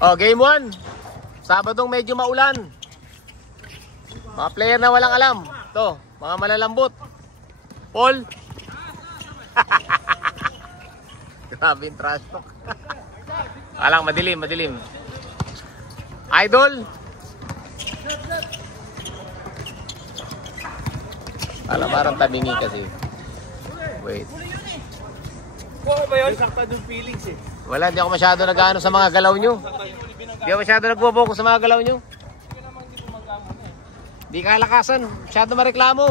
Oh, game 1. Sabadong medyo maulan. Mga player na walang alam. Ito, mga malalambot. Paul. Grabe yung trash talk. Alang, madilim, madilim. Idol. Alam, parang tabingi kasi. Wait. Oo ba yun? Sakta yung feelings eh. Wala, hindi ako masyado nag-ano sa mga galaw nyo. Hindi ako masyado nagbo-focus sa mga galaw nyo. Hindi kalakasan. Masyado mareklamo.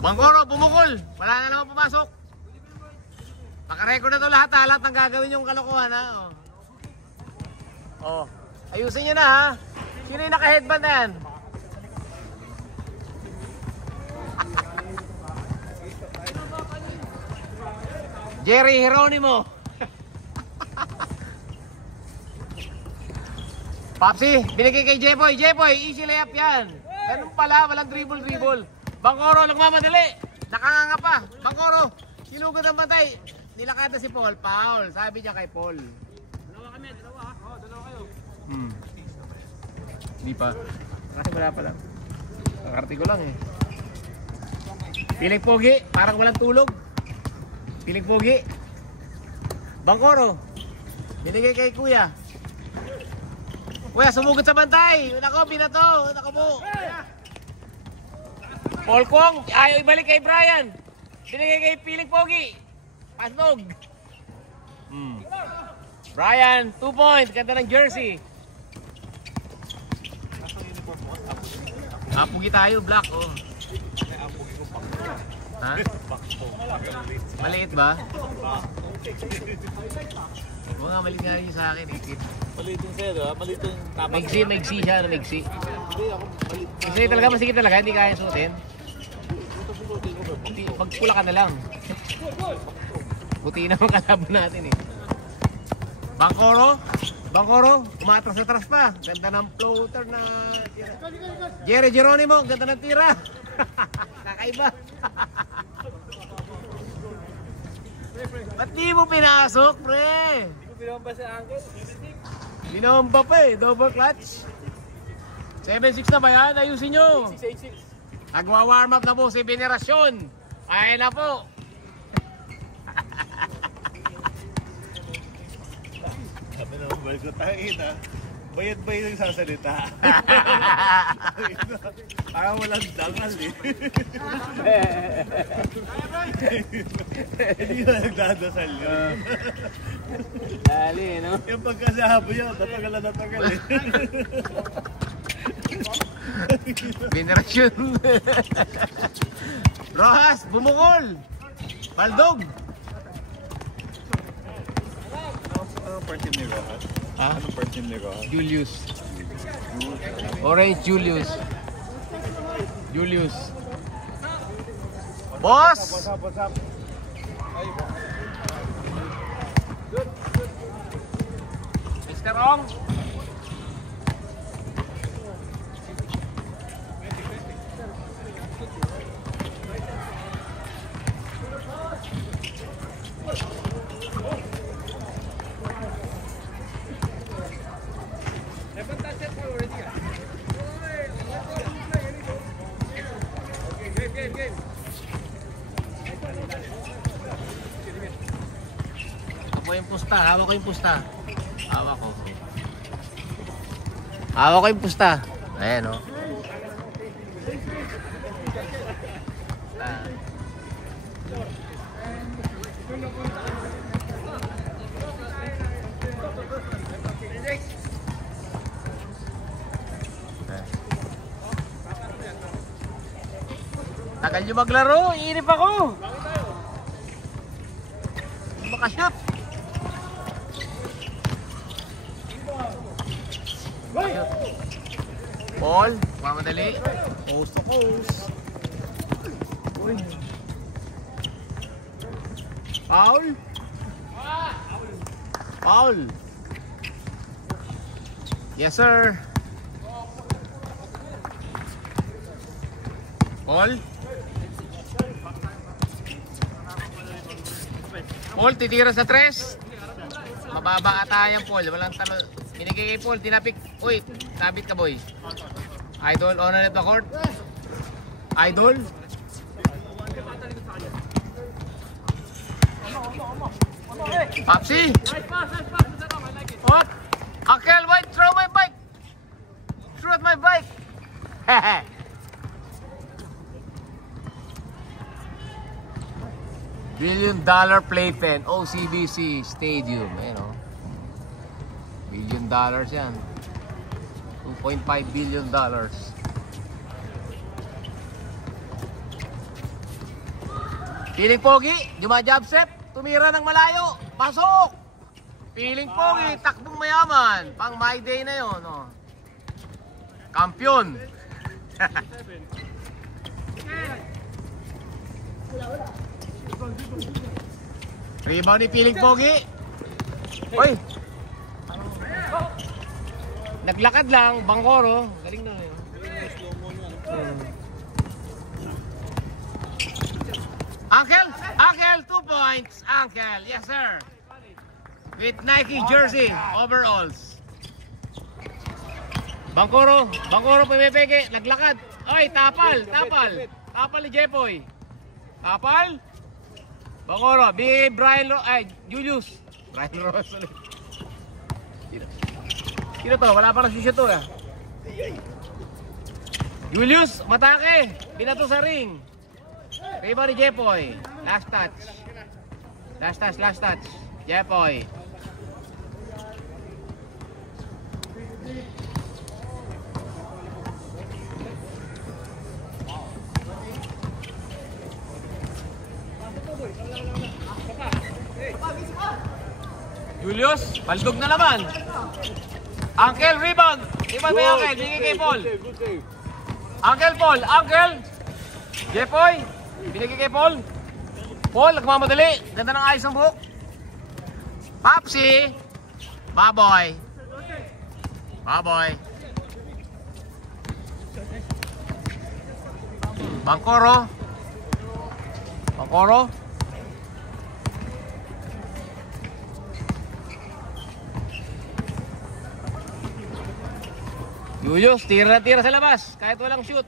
Manggoro, bumukol. Wala na naman pumasok. Naka-record na to lahat ha. Lahat ng gagawin yung kalokohan ha. Oh. Ayusin nyo na ha. Sino yung naka-headband na yan? Jerry Geronimo. Papsi, binigay kay Jepoy. Jepoy, easy layup yan. Ganun pala, walang dribble-dribble. Bangkoro, nagmamadali. Nakanganga pa. Bangkoro, sinugod ang bantay. Nilakada si Paul. Foul. Sabi niya kay Paul. Dalawa kami, dalawa ha? Oo, dalawa kayo. Hindi pa. Kasi wala pa lang. Nakarte ko lang eh. Piling pogi, parang walang tulog. Piling pogi. Bangkoro, binigay kay Kuya. Kuya, sumugod sa bantay. Nako, binato. Nako po. Paul Kwong, ayaw ibalik kay Brian. Binigay kay Piling Pogi. Pasnog. Brian, 2 points. Ganda ng jersey. Apugi tayo, black. Oh. Ha? Maliit ba? Oo nga, maliit nga rin sa akin. Maliit yung sa'yo, diba? Maliit yung tapas. Maigsi siya, maigsi. Hindi, ako maliit. Maigsi talaga, masigit talaga. Hindi kaya suotin. Pagpula ka na lang. Buti naman kalaban natin eh. Bangkoro. Bangkoro, umatras-atras pa. Ganda ng floater na tira. Jerry Geronimo, ganda ng tira. Kakaiba. Ba't di mo pinasok, pre? Hindi ko binomba sa angle. Binomba pa eh, double clutch. 7-6 na ba yan? Ayusin nyo. 6-8-6. Nagwa-warm up na po si Venerasyon. Ayan na po. Sabi na mabal ko, tangin ha. Bayad-bayad ang sasalita. Parang walang dangal eh. Hindi na nagdadasal yun. Dali, no? Yung pagkasahabo yun, natagal na natagal eh. Venerasyon. Rojas, bumukol. Baldog. Anong part team ni Rojas? Ha? Anong part team ni Rojas? Julius. Orange Julius. Julius. Boss! What's up? Mr. Ong. Ako yung pusta, hawak ko yung pusta. Hawak ko. Hawak ko yung pusta. Ayan o. Tagal nyo maglaro, iinip ako. Makashot. Paul, mamadali. Post to post. Paul. Paul. Yes sir. Paul. Paul, titira sa 3. Mababa ata yan, Paul. Walang talo. Binigay kay Paul, tinapik. Uy, tabit ka, boy. Idol, on and the court. Idol. Popsi. What? Akel, wait, throw my bike. Throw at my bike. $1 billion playpen, OCBC Stadium. Ayan o. $1 billion yan. $2.5 billion. Piling pogi, jumajab set, tumira ng malayo, pasok! Piling pogi, takbong mayaman, pang my day na yun. Oh. Kampiyon! Rebound ni Piling Pogi. Uy! Naglakad lang, Bangkoro. Galing na yun. Uncle! Uncle, 2 points! Uncle, yes sir! With Nike jersey, overalls. Bangkoro, Bangkoro pumipeke, naglakad. Oy, tapal, tapal. Tapal ni Jepoy. Tapal. Bangkoro, bigay Brian Julius. Brian Ross ulit. Sino to? Wala pa nag-shoot to eh. Julius, matake. Binato sa ring. Rebound ni Jepoy. Last touch. Last touch, last touch. Jepoy. Julius, baldog na naman. Uncle, rebound. Rebound may Uncle, bigay kay Paul. Uncle Paul, Uncle. Jepoy, binigay kay Paul. Paul, nagmamadali. Ganda ng ayos ng buhok. Popsi. Baboy. Baboy. Bangkoro. Bangkoro. Julius, tira na tira sa labas kahit walang shoot.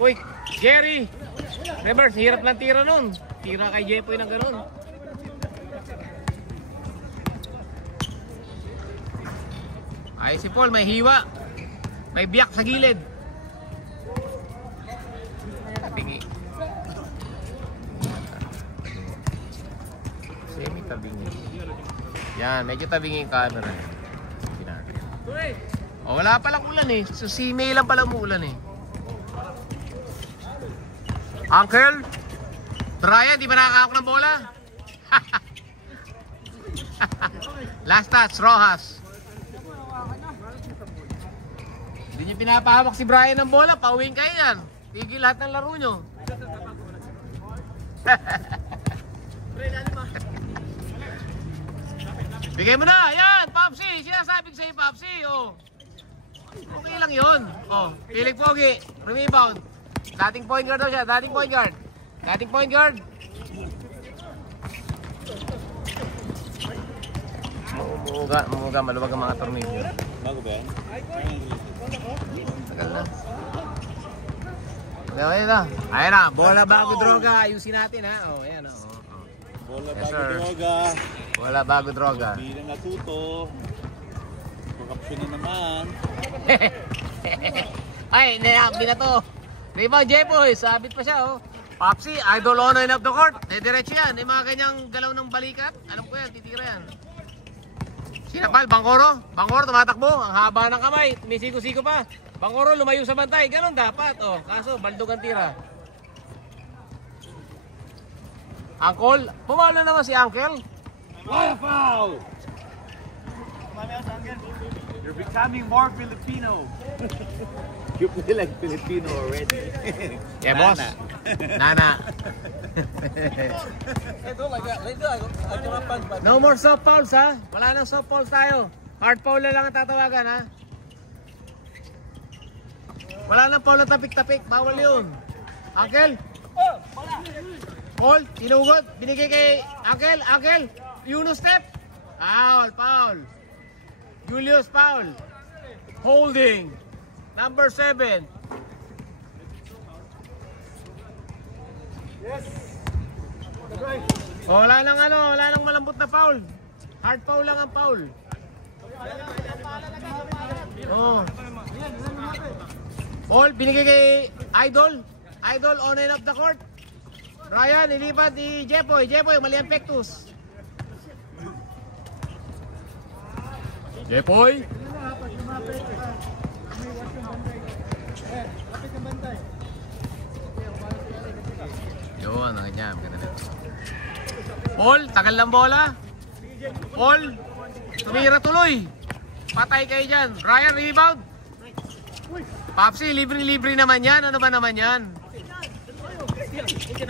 Uy, Jerry. Remember, hirap ng tira nun. Tira kay Jepoy ng ganun. Ay, si Paul may hiwa. May biyak sa gilid. Tabingi. Semi-tabingi. Yan, medyo tabingi yung camera. Oh, wala palang ulan eh. So, CMA lang palang umuulan eh. Uncle? Brian, di ba nakakahawak ng bola? Last touch, Rojas. Hindi niyo pinapahawak si Brian ng bola. Pauwiin kayo yan. Tigil lahat ng laro nyo. Bigay mo na. Yan, Popsi. Sinasabi ko sa'yo, Popsi. Oh. Okay lang yun. Oh, Piling Pogi. Rebound. Dating point guard daw siya. Dating point guard. Dating point guard. Mumuga. Maluwag ang mga tornilyo. Bago ba? Tagal na. Okay na. Ayan na. Bola bago droga. Ayusin natin ha. Oh, ayan o. Oh. Bola Yes, bago sir. droga. Bola bago droga. Hindi na natuto. Pagkapsyon na naman. Ay, binato. Rebound Jepoy. Sabit pa siya oh. Popsi, idol on and up the court. Diretso yan. Yung mga ganyang galaw ng balikat. Alam ko yan, titira yan. Sinapal, Bangkoro. Bangkoro, tumatakbo. Ang haba ng kamay. Tumisiko-siko pa. Bangkoro, lumayo sa bantay. Ganon dapat. Oh, kaso, baldog ang tira. Uncle, pumalo naman si Uncle. What a foul! You're becoming more Filipino. You play like Filipino already. Yeah, boss. Nana. No more soft fouls ha. Wala nang soft fouls tayo. Hard foul na lang ang tatawagan ha. Wala nang foul na tapik-tapik. Bawal yun. Uncle? Paul, tinugod. Binigay kay Angkel. Angkel, Yuno step. Foul. Julius, foul. Holding. Number 7. Yes. Wala nang malambot na foul. Hard foul lang ang foul. Oh. Paul, binigay kay Idol. Idol on and off the court. Brian, ilipat ni Jepoy. Jepoy, mali ang pektus. Jepoy. Yun, ang kanya. Paul, tagal ng bola. Paul, tumira tuloy. Patay kayo dyan. Brian, rebound. Papsi, libre-libre naman yan. Ano ba naman yan?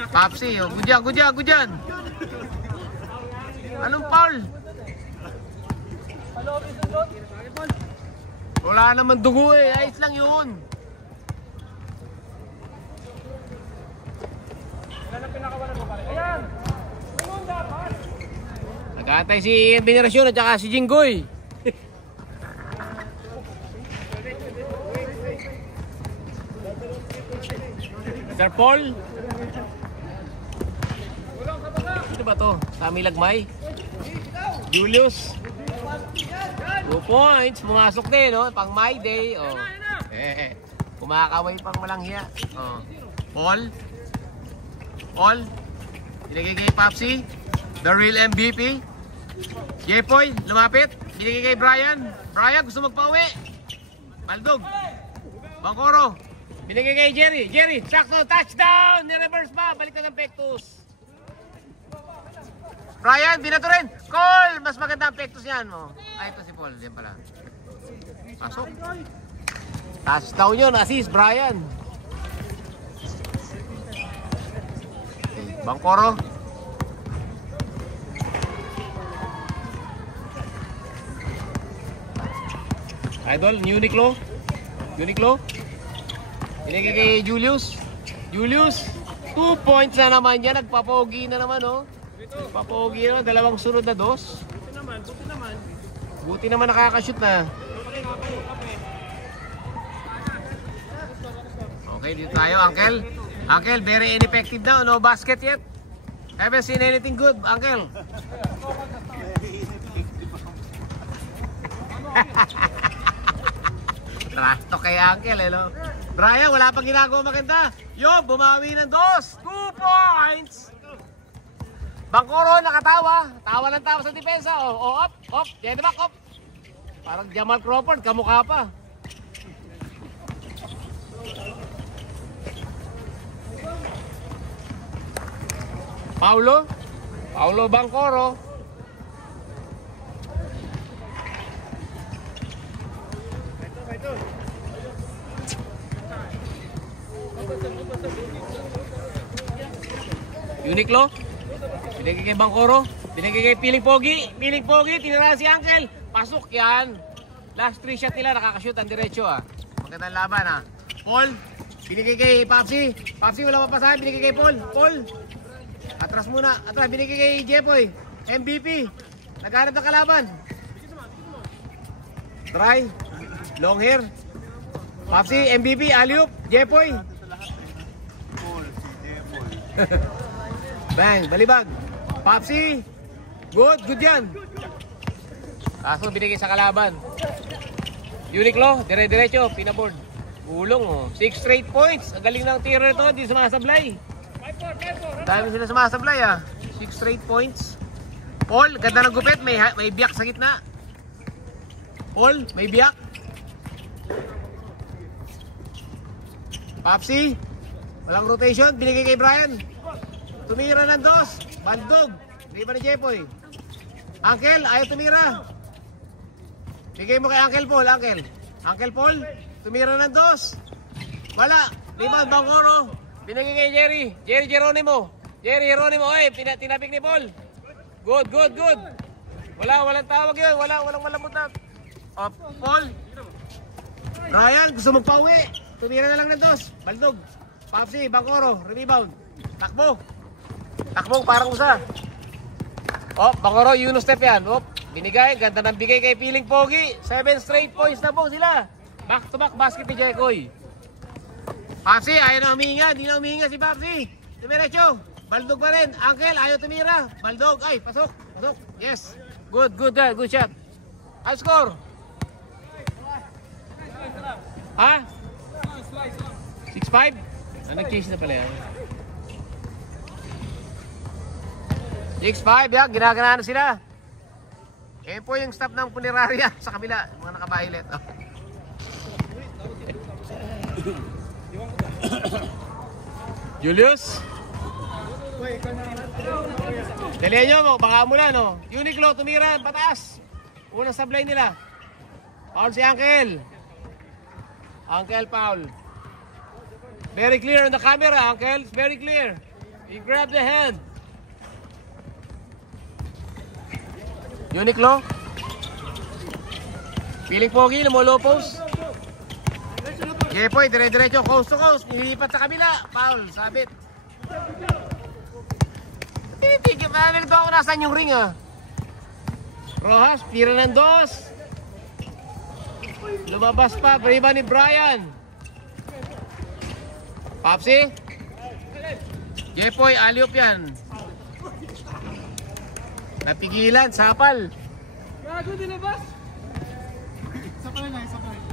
Papsi, oh. Gudyan. Anong foul? Wala naman dugo eh. Ayos lang yun. Nag-aantay si Veneracion at saka si Jinggoy. Sir Paul. Ito ba to? Sami Lagmay. Julius. 2 points. Pumasok din, no? Pang my day. Oh. Kumakaway pang walang hiya. Oh. Paul. Binigay kay Papsi. The real MVP. Jepoy, lumapit. Binigay kay Brian. Brian, gusto magpauwi. Maldog. Bangkoro. Binigay kay Jerry, sakto, touchdown! Ni-reverse ba? Balik na ng pektus. Brian, binato rin. Call! Mas maganda ang pektus yan mo. Ay, ito si Paul. Yan pala. Pasok. Touchdown yun. Assist, Brian. Okay, Bangkoro. Idol, Uniqlo. Binigay kay Julius. 2 points na naman yan. Nagpapogi na naman, oh. Nagpapogi na naman. Dalawang sunod na dos. Buti naman nakakashoot na. Okay, dito tayo, Uncle. Uncle, very ineffective daw. No basket yet. Haven't seen anything good, Uncle. Trasto kay Uncle, eh, no? Brian, wala pang ginagawa maganda. Yo, bumawi ng 2 points. Bangkoro, nakatawa. Tawa ng tawa sa depensa. Up. Yan back up. Parang Jamal Crawford, kamukha pa. Paulo Bangkoro. Uniqlo. Binigay kay Bangkoro. Binigay kay Piling Pogi. Tinira si Uncle. Pasok yan. Last 3 shot nila. Nakakashoot ang diretso, ah. Magandang laban, ah. Paul. Binigay kay Papsi. Wala mapasahan. Binigay kay Paul. Atras muna. Binigay kay Jepoy. MVP. Naghanap ng kalaban. Try. Long hair. Papsi. MVP. Alley-oop. Jepoy. Bang, balibag. Papsi. Good yan. Kaso binigay sa kalaban. Uniqlo, dire-diretso, pinaboard. Gulong, oh. 6 straight points. Ang galing ng tiro nito, hindi sumasablay. Dami sila sumasablay, ah. 6 straight points. Paul, ganda ng gupit, may biyak sa gitna. Paul, may biyak. Papsi. Walang rotation, binigay kay Brian. Tumira ng 2. Bandog. Hindi ba ni Jepoy? Uncle, ayaw tumira. Bigay mo kay Uncle Paul, Uncle Paul, tumira ng 2. Wala. Rebound, Bangkoro. Binigay kay Jerry Geronimo. Oy, tinapik ni Paul. Good. Walang tawag yun. Walang malambot na. Paul. Ryan, gusto magpauwi. Tumira na lang ng 2. Baldog. Papsi, Bangkoro, rebound. Takbo. Takbong parang usa. Oh, Bangoro, Yuno step yan. Oh, binigay, ganda ng bigay kay Piling Pogi. 7 straight points na po sila. Back to back basket ni Jekoy. Papsi, ayaw na huminga. Hindi na huminga si Papsi. Tumiretso. Baldog pa rin. Uncle, ayaw tumira. Baldog. Ay, pasok. Pasok. Yes. Good, good, good shot. High score. Ha? 6-5? Nag-chase na pala yan. 6-5, yan. Ginagana na sila. Eh po yung staff ng punerarya sa kabila. Mga nakabahilet. Oh. Julius? Dalihan nyo mo, baka mula no. Uniqlo, tumira, pataas. Unang sablay nila. Foul si Uncle. Uncle foul. Very clear on the camera, Uncle. It's very clear. You grab the hand. Uniqlo. Piling Pogi, lumolo post. Jepoy, dire-diretso, coast to coast. Nilipat sa kabila. Foul, sabit. Titigil pa nalito ako nasan yung ring ah. Rojas, tira ng dos. Lumabas pa, briba ni Brian. Papsi. Jepoy, aliop yan. Napigilan, sapal. Gago, dinabas. Isa pa rin na, isa pa rin.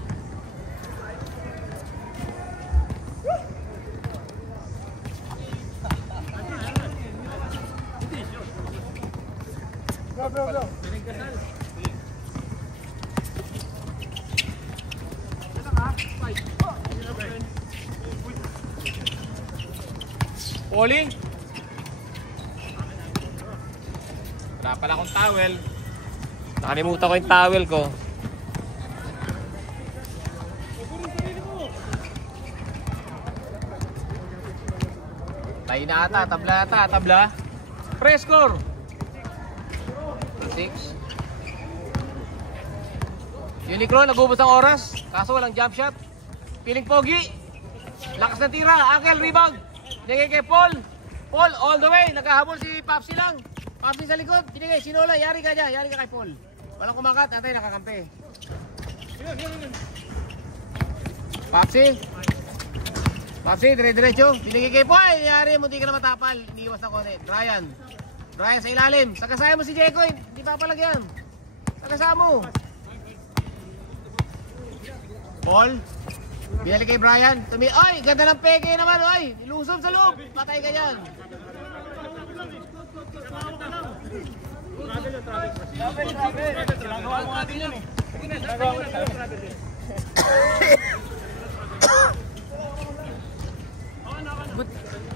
Bro. Oli. Wala pala akong towel. Nakalimutan ko yung towel ko. Tayo na ata, tabla. Press score. 6. Uniqlo, nagubos ang oras. Kaso walang jump shot. Piling Pogi. Lakas na tira. Uncle, rebound. Binigay kay Paul. Paul, all the way. Naghahabol si Papsi lang. Papsi sa likod. Binigay, Sinola. Yari ka dyan. Yari ka kay Paul. Walang kumakat. Atay, nakakampi. Papsi. Papsi, dire-diretso. Binigay kay Paul. Yari, munti ka na matapal. Iniwas na konti. Brian sa ilalim. Sakasaya mo si Jekoy. Hindi papalagyan. Sakasaya mo. Paul. Binali kay Brian. Oy, ganda ng peke naman. Oy, ilusob sa loob. Patay ka dyan.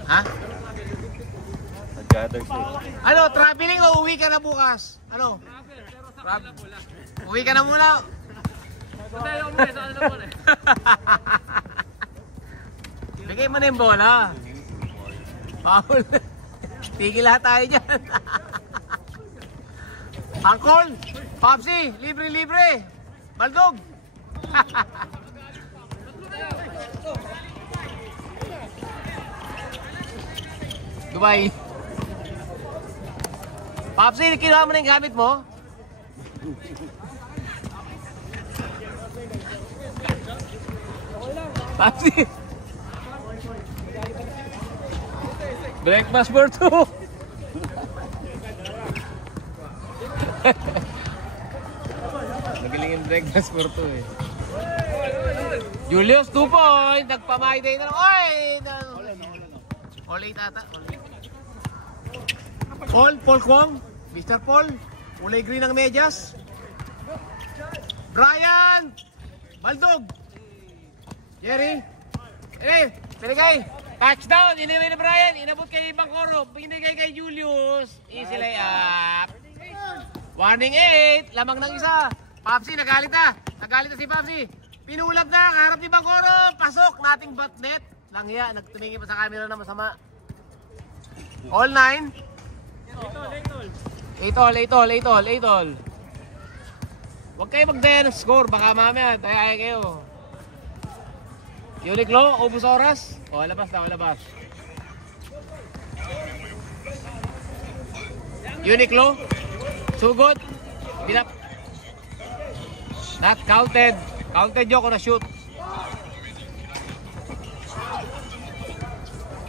Ha? Ano, traveling o uwi ka na bukas? Ano? Uwi ka na muna. Bigay mo na yung bola. Paul. Tigil lahat tayo dyan. Angkol. Popsi. Libre. Baldog. Dubai. Popsi, kinuha mo na yung gamit mo? Popsi. Breakfast for two. Magaling yung breakfast for two eh. Julius, 2 point. Nagpamay day na lang. Oy! All 8 ata. Paul Kwong. Mr. Paul. Kulay green ang medyas. Brian! Baldog! Jerry! Pinigay! Touchdown! Inaway na Brian! Inabot kay Bangoro. Pinigay kay Julius. Easy layup. Warning 8. Lamang ng isa. Papsi, nagalit na. Nagalit na si Papsi. Pinulap na. Kaharap ni Bangoro. Pasok. Nating botnet. Langya. Nagtumingin pa sa camera na masama. All 9. 8 all. Huwag kayo mag-dance score. Baka mamaya. Tayaya kayo. Uniqlo. Ubus oras. O, labas na. Uniqlo. Sugot. Binap. Not counted. Counted nyo kung na-shoot.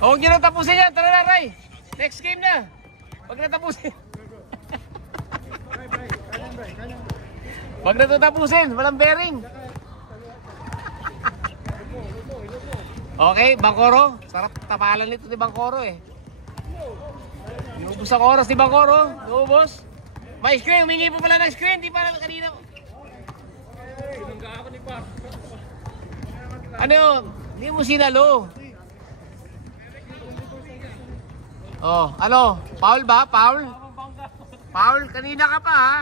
Huwag nyo nang tapusin yan. Tara na, Ray. Next game na. Huwag na tapusin. Huwag na ito tapusin. Walang bearing. Okay, Bangkoro. Sarap tapalan nito ni Bangkoro eh. Inubos ang oras ni Bangkoro. Inubos. May screen. Humingi po pala ng screen. Di pa kanina. Ano yun? Hindi mo sinalo. Oh, ano? Foul ba? Foul? Foul? Kanina ka pa ha?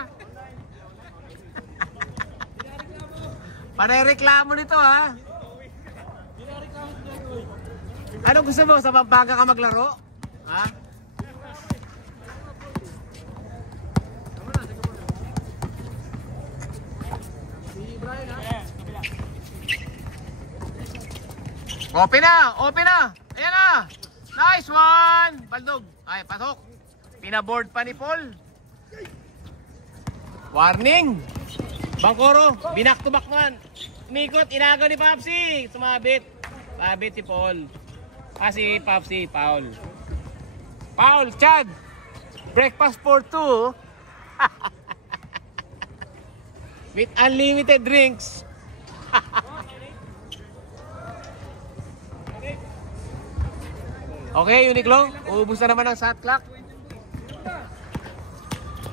Parereklamo nito ha? Ano gusto mo? Sa Pampanga ka maglaro? Ha? Open na! Open na! Ayan na! Nice one! Baldog. Ay, pasok. Pinaboard pa ni Paul. Warning! Bangkoro, binak to back man. Umikot, inagaw ni Papsi. Sumabit. Sabit si Paul. Si Papsi, foul. Foul, Chad. Breakfast for two. With unlimited drinks. Okay, Uniqlo. Uubos na naman ang shot clock.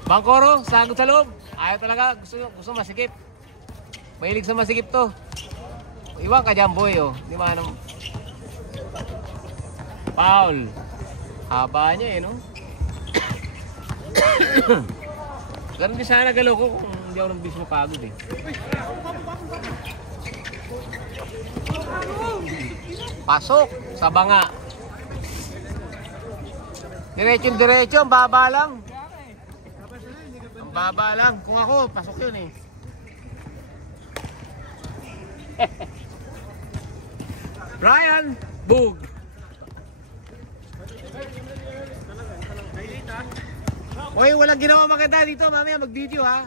Bangkoro, sagot sa loob. Ayaw talaga. Gusto masikip. Mahilig sa masikip to. Iwan ka dyan, boy. Oh. Di ba anong... Foul. Haba niya eh, no? Ganun din sana galaw ko kung hindi ako nang bis mo pagod eh. Pasok sa banga. Diretso, ang baba lang. Ang baba lang. Kung ako, pasok yun eh. Brian Bug. Uy, walang ginawa maganda dito. Mamaya mag-video ha.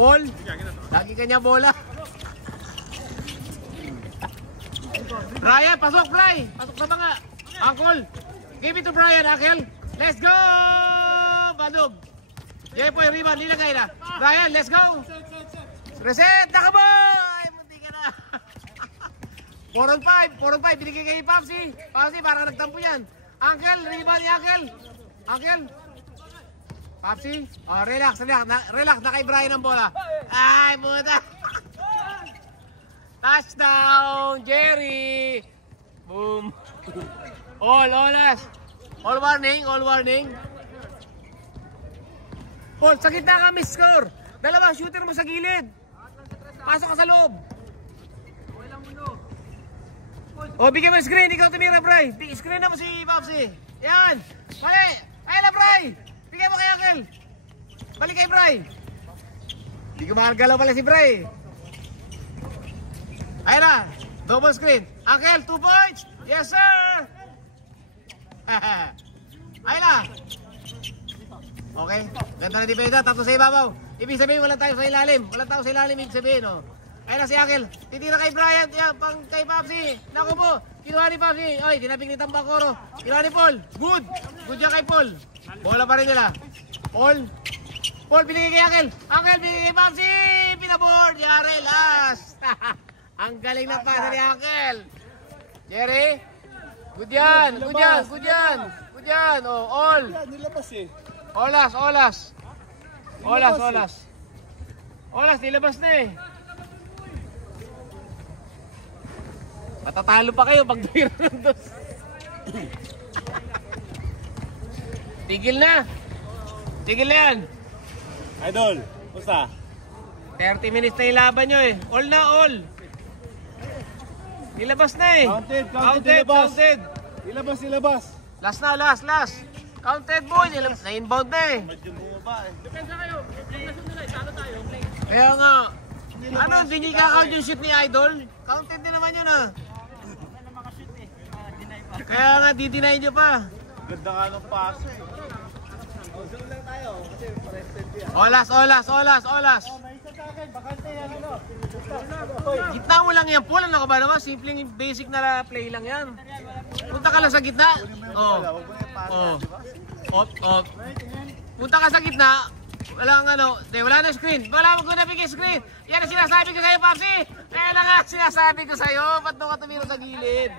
Paul, lagi kanya bola. Brian, pasok, Brian. Pasok na ba nga? Uncle, give it to Brian, Uncle. Let's go! Badog. Jepoy, rebound, nilagay na. Brian, let's go! Reset, nakaboy! Munti ka na. 4 on 5, binigay kay Papsi. Papsi, parang nagtampo yan. Uncle, rebound ni Uncle. Uncle. Papsi, oh, relax, na kay Brian ang bola. Ay, puta. Touchdown, Jerry! Boom! All warning. Paul, sa gitna ka, miss score. Dalawa, shooter mo sa gilid. Pasok ka sa loob. O, bigyan mo screen, ikaw tumira, Bray. Screen na mo si Papsi. Yan! Mali! Ayun na, Bray! Bigyan mo kay Uncle. Balik kay Bray. Hindi ko makagalaw pala si Bray. Ayun na, double screen. Uncle, 2 points. Yes, sir. Ayun na. Okay, ganda na dipenda. Tatlo sa ibabaw. Ibig sabihin, walang tayo sa ilalim. Ibig sabihin, oh. Ayun na si Uncle. Titira kay Brian. Pang kay Papsi. Naku po, kinuha ni Papsi. Oy, tinaping ni Tambakoro. Kinuha ni Paul. Good. Good yan kay Paul. Bola pa rin nila. Paul, binigay kay Uncle. Uncle, binigay kay Papsi. Pinaboard. Yari, last. Ang galing na pasa ni Uncle. Jerry, good yan. Oh, all. Nilabas eh. Olas, nilabas na eh. Matatalo pa kayo pag duwira ng dos. Tigil na yan. Idol, basta? 30 minutes na yung laban nyo eh. All na, all. Nilabas na eh. Counted. Nilabas. Last. Counted boy. Na-inbound na eh. Depensa kayo. Nasaan nila, talo tayo. Kaya nga. Ano, hindi nyo i-count yung shoot ni Idol? Counted din naman yun ah. Kaya nga, didinayin nyo pa. Ganda nga ng pass eh. Olas. May isa sa akin, bakante yan ano. Gitna mo lang yan, Paul. Ano ka ba naman? Simpleng basic na play lang yan. Punta ka lang sa gitna. Oh. Wala, huwag mo na yung pass, Oh. di ba? Op. Punta ka sa gitna. Walang wala na screen. Wala mo kung nabigay screen. Yan ang sinasabi ko sa'yo, Papsi. Kaya na nga sinasabi ko sa'yo. Ba't nung ka tumiro sa gilid?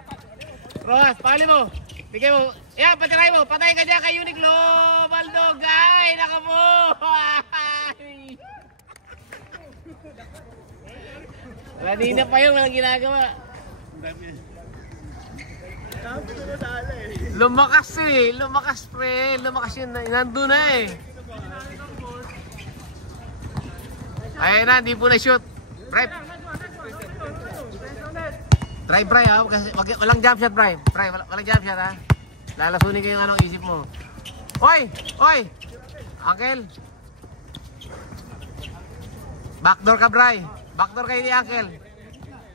Rojas, pali mo. Bigay mo. Yan, patry mo. Patay ka dyan kay Uniqlo. Baldog. Ay, naka mo. Ay. Kanina pa yun, walang ginagawa. Lumakas eh. Lumakas, pre. Lumakas yun. Nandun na eh. Ayun na, hindi po na-shoot. Drive. Drive, Bri, ha? Walang jump shot, Bri. Bri, walang jump shot, ha? Lalasunin ko yung anong isip mo. Hoy! Uncle. Backdoor ka, Bri. Backdoor kayo ni Uncle.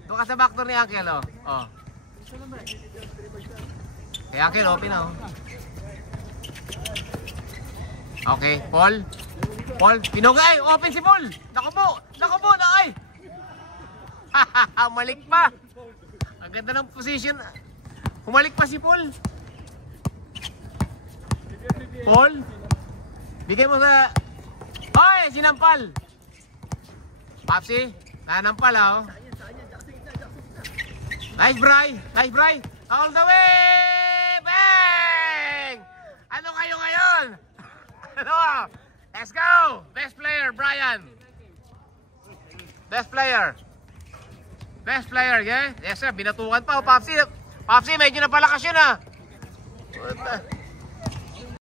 Doon ka sa backdoor ni Uncle, oh. Oh. Kay Uncle, open na, oh. Okay, Paul, pinugay! Open si Paul! Naku po! Ay! Humalik pa! Ang ganda ng position. Humalik pa si Paul. Paul? Bigay mo sa... Hoy! Sinampal! Papsi, nanampal, oh. Nice, Bri! All the way! Bang! Ano kayo ngayon? Ano? Let's go! Best player, Brian! Best player, yeah? Yes, sir. Binatukan pa, oh, Papsi. Papsi, medyo napalakas yun, ah.